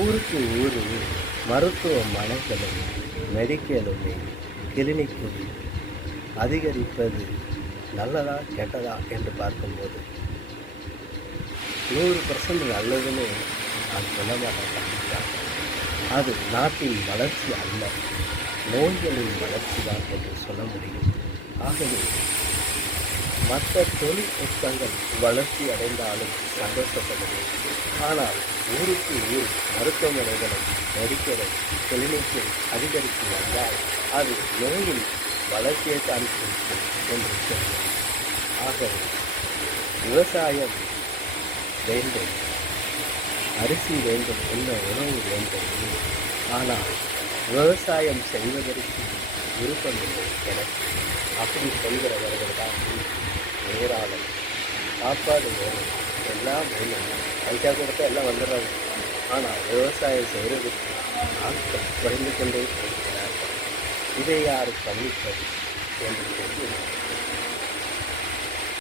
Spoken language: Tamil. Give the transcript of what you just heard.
ஊருக்கு ஊர் மருத்துவமனைகளும் மெடிக்கலுமே கிளினிக்கும் அதிகரிப்பது நல்லதா கெட்டதா என்று பார்க்கும்போது 100% நல்லதுன்னு நான் சொல்ல மாட்டேன். அது நாட்டின் வளர்ச்சி அல்ல, நோய்களின் வளர்ச்சி தான் என்று சொல்ல முடியும். ஆகவே மற்ற தொழில்நுட்பங்கள் வளர்ச்சி அடைந்தாலும் சந்தோஷப்படுவேன். ஆனால் ஊருக்கு ஊர் மருத்துவமனைகளும் மெடிக்கலும் கிளினிக்கும் அதிகரித்து வந்தால் அது நோயின் வளர்ச்சியை தான் குறிக்கும் என்று சொல்வேன். ஆகவே விவசாயம் வேண்டும், அரிசி வேண்டும், உண்ண உணவு வேண்டும். ஆனால் விவசாயம் செய்வதற்கு விருப்பமில்லை எனக்கு. அப்படி சொல்கிறவர்கள் தான் ஏராளம். சாப்பாடு வேணும், எல்லாம் வேணும், பைசா கொடுத்தா எல்லாம் வந்துடுறாங்க. ஆனால் விவசாயம் செய்கிறதுக்கு ஆட்கள் குறைந்து கொண்டே போகிறார்கள். இதை யார் கவனிப்பது?